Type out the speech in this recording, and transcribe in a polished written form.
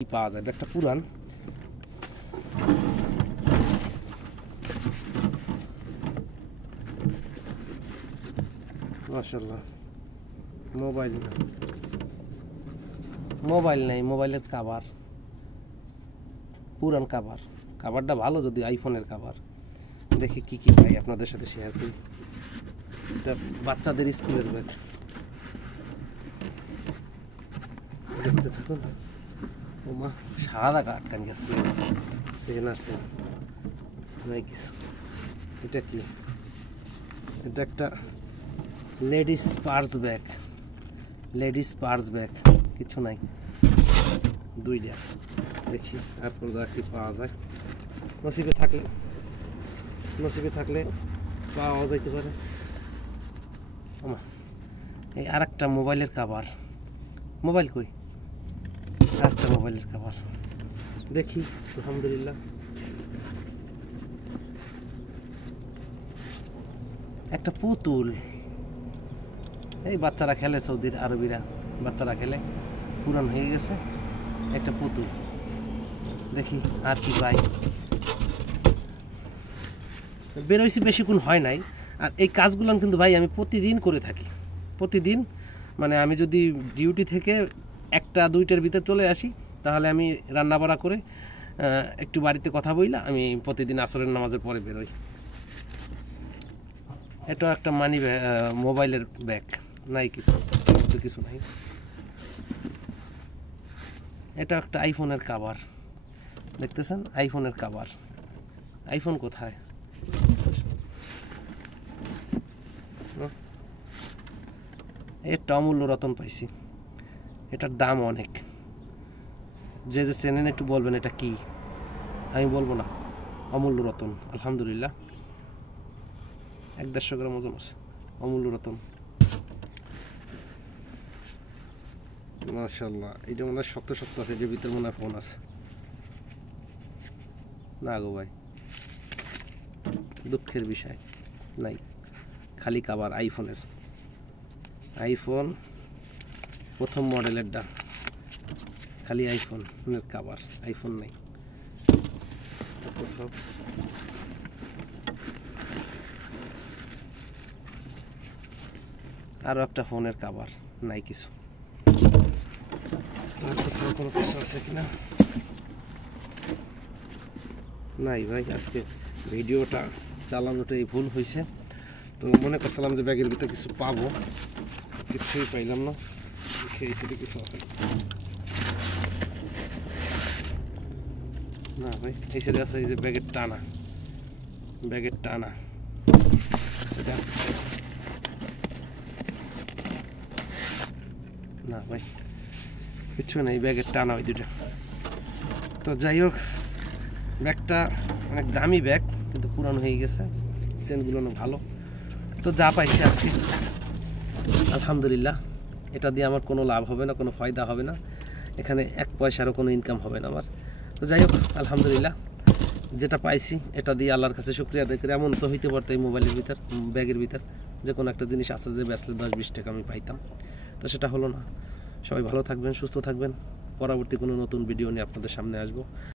পাওয়া যায়, একটা পুরান মাশাআল্লাহ। মোবাইল নেই, মোবাইলের কাভার, পুরান কাভার, কাভারটা ভালো যদি আইফোনের কাভার। দেখি কি কি পাই আপনাদের সাথে শেয়ার করি। এটা বাচ্চাদের স্কুলের ব্যাগ, দেখতে থাকুন। ওমা সাদা কাটকান গেছে, সেন আসছে নাই কিছু। এটা কি? এটা একটা ladies purse bag, ladies purse bag, কিছু নাই। দুইটা দেখি আর কোন জায়গা কি পাওয়া যায়। নসিবে থাকলে পাওয়া যাইতে পারে। এই আর একটা মোবাইলের কাভার, মোবাইল কই? আরেকটা মোবাইলের কাভার দেখি, আলহামদুলিল্লাহ। একটা পুতুল, এই বাচ্চারা খেলে, সৌদির আরবিরা বাচ্চারা খেলে, পুরান হয়ে গেছে। একটা পুতুল, দেখি আর কি পাই। বেরোইছি, বেশিক্ষণ হয় নাই। আর এই কাজগুলো কিন্তু ভাই আমি প্রতিদিন করে থাকি, প্রতিদিন। মানে আমি যদি ডিউটি থেকে 1-2টার ভিতরে চলে আসি, তাহলে আমি রান্না বাড়া করে একটু বাড়িতে কথা বইলা আমি প্রতিদিন আসরের নামাজের পরে বেরোই। এটা একটা মানি মোবাইলের ব্যাগ, নাই কিছু, কিছু নাই। এটা একটা আইফোনের কাভার, দেখতেছেন? আইফোনের কাভার। আইফোন কোথায়? এটা অমূল্য রতন পাইছি, এটার দাম অনেক। যে যে চেনেন একটু বলবেন এটা কি। আমি বলবো না। অমূল্য রতন, আলহামদুলিল্লাহ। 1-150 গ্রাম ওজন আছে। অমূল্য রতন, মাশাআল্লাহ। এটা মনে হয় শক্ত শক্ত আছে, যে ভিতরে মনে হয় ফোন আছে। না গো ভাই, দুঃখের বিষয়, নাই, খালি কাভার। আইফোনের, আইফোন প্রথম মডেলেরটা, খালি আইফোনের কাভার, আইফোন নেই। আরো একটা ফোনের কাভার, নাই কিছু। কোনো কিছু আছে কিনা? নাই ভাই, আজকে ভিডিওটা চালানোটাই ভুল হয়েছে। তো মনে করছিলাম যে ব্যাগের ভিতরে কিছু পাবো, কিছুই পাইলাম না। খেয়েছি কিছু আছে না ভাই। এই সাইডে আছে, এই যে ব্যাগের টানা, ব্যাগের টানা সেটা না ভাই, কিছু নেই, ব্যাগের টানা ওই দুটো। তো যাই হোক, ব্যাগটা অনেক দামি ব্যাগ, কিন্তু পুরানো হয়ে গেছে, চেনগুলো ভালো। তো যা পাইছি আজকে আলহামদুলিল্লাহ। এটা দিয়ে আমার কোনো লাভ হবে না, কোনো ফায়দা হবে না, এখানে 1 পয়সারও কোনো ইনকাম হবে না আমার। তো যাই হোক আলহামদুলিল্লাহ, যেটা পাইছি এটা দিয়ে আল্লাহর কাছে শুকরিয়া আদায় করি। এমন তো হইতে পারতো এই মোবাইলের ভিতর, ব্যাগের ভিতর যে কোনো একটা জিনিস আছে যে বেচলে 10-20 টাকা আমি পাইতাম, তো সেটা হলো না। সবাই ভালো থাকবেন, সুস্থ থাকবেন। পরবর্তী কোনো নতুন ভিডিও নিয়ে আপনাদের সামনে আসবো।